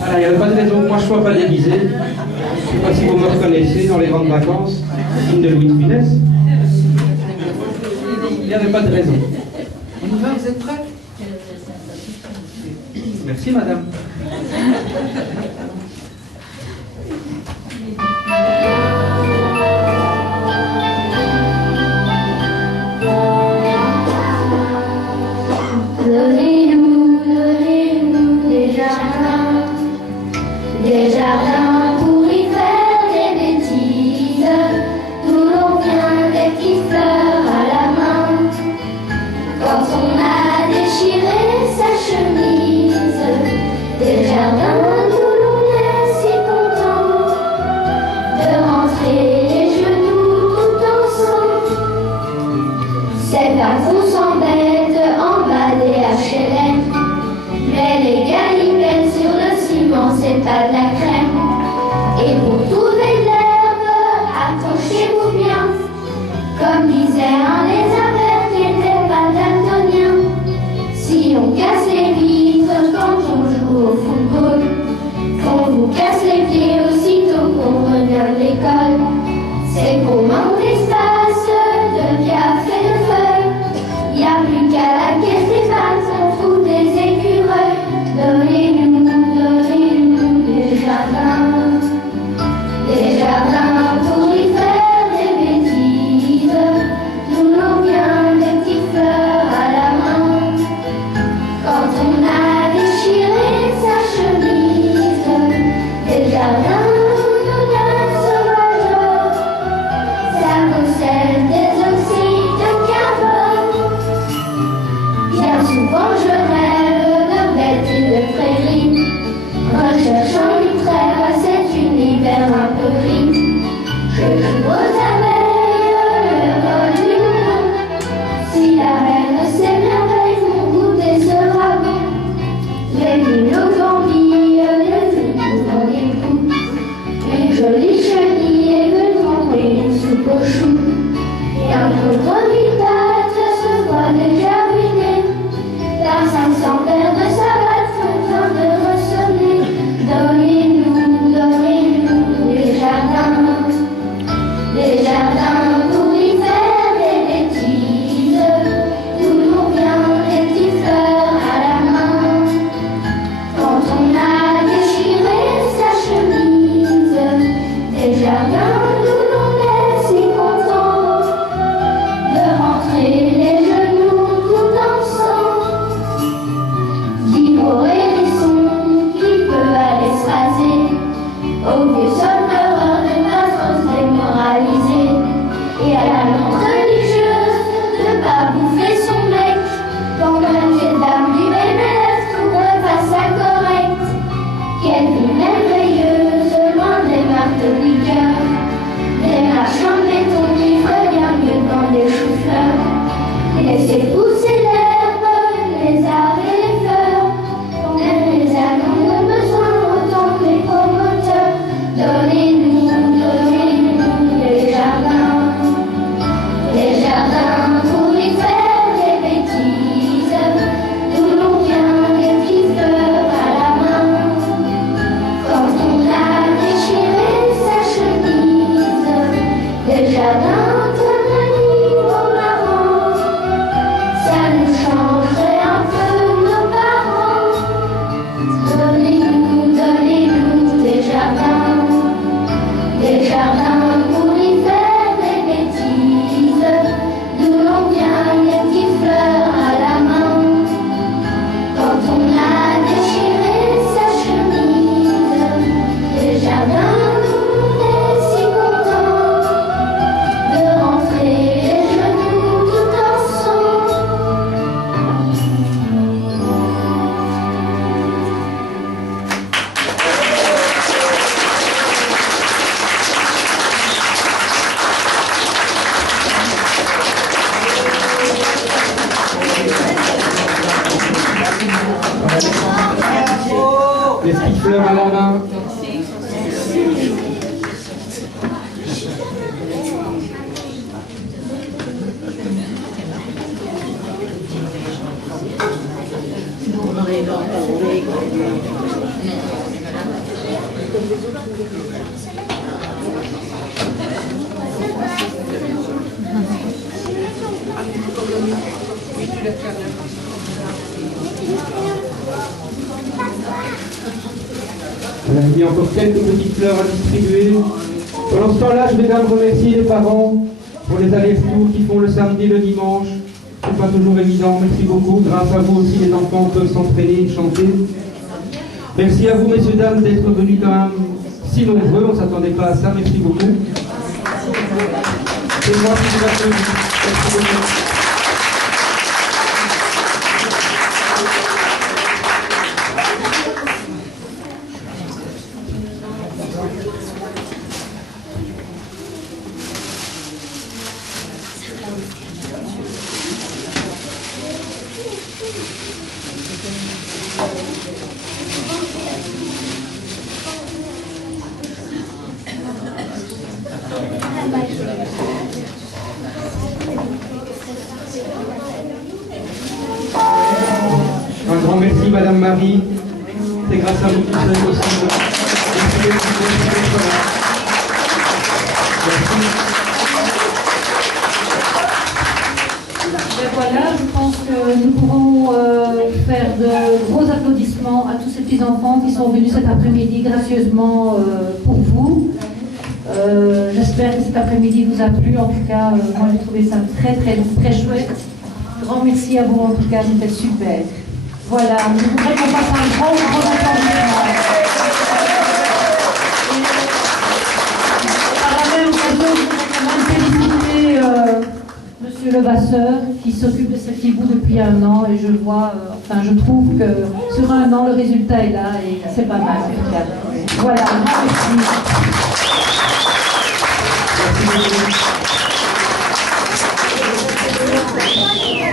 Alors, il n'y avait pas de raison que moi je ne sois pas déguisé. Je ne sais pas si vous me reconnaissez dans les grandes vacances, film de Louis de Funès. Il n'y avait pas de raison. On y va, vous êtes prêts? Merci, madame. Donnez-nous des jardins pour y faire des bêtises, d'où l'on vient des petites fleurs à la main. Quand on a déchiré sa chemise, des jardins d'où l'on est si content de rentrer les genoux tout ensemble. C'est pas qu'on s'embête en bas des HLM, mais les galipettes sur le ciment, c'est pas de la crème. Et pour trouver de l'herbe, accrochez-vous bien, comme disait un lézardeur qui était pas daltonien. Si on casse les vitres quand on joue au football, Voilà, il y a encore quelques petites fleurs à distribuer. Pendant ce temps-là, je vais quand même remercier les parents pour les allers-retours qu'ils font le samedi et le dimanche. C'est pas toujours évident, merci beaucoup. Grâce à vous aussi, les enfants peuvent s'entraîner, chanter. Merci à vous, messieurs, dames, d'être venus quand même si nombreux. On ne s'attendait pas à ça, merci beaucoup. C'est moi qui vous applaudis. Merci beaucoup. Un grand merci, Madame Marie. C'est grâce à vous que ça est possible. Merci d'être là. Et voilà, je pense que nous pourrons faire de gros applaudissements à tous ces petits-enfants qui sont venus cet après-midi gracieusement pour vous. J'espère que cet après-midi vous a plu. En tout cas, moi j'ai trouvé ça très chouette. Grand merci à vous, en tout cas, c'était super. Voilà, je voudrais qu'on fasse un grand applaudissement. Par la même occasion, je voudrais quand même féliciter Monsieur Levasseur qui s'occupe de ce petit bout depuis 1 an et je vois, je trouve que sur 1 an le résultat est là et c'est pas mal en tout cas. Voilà, merci. Merci beaucoup.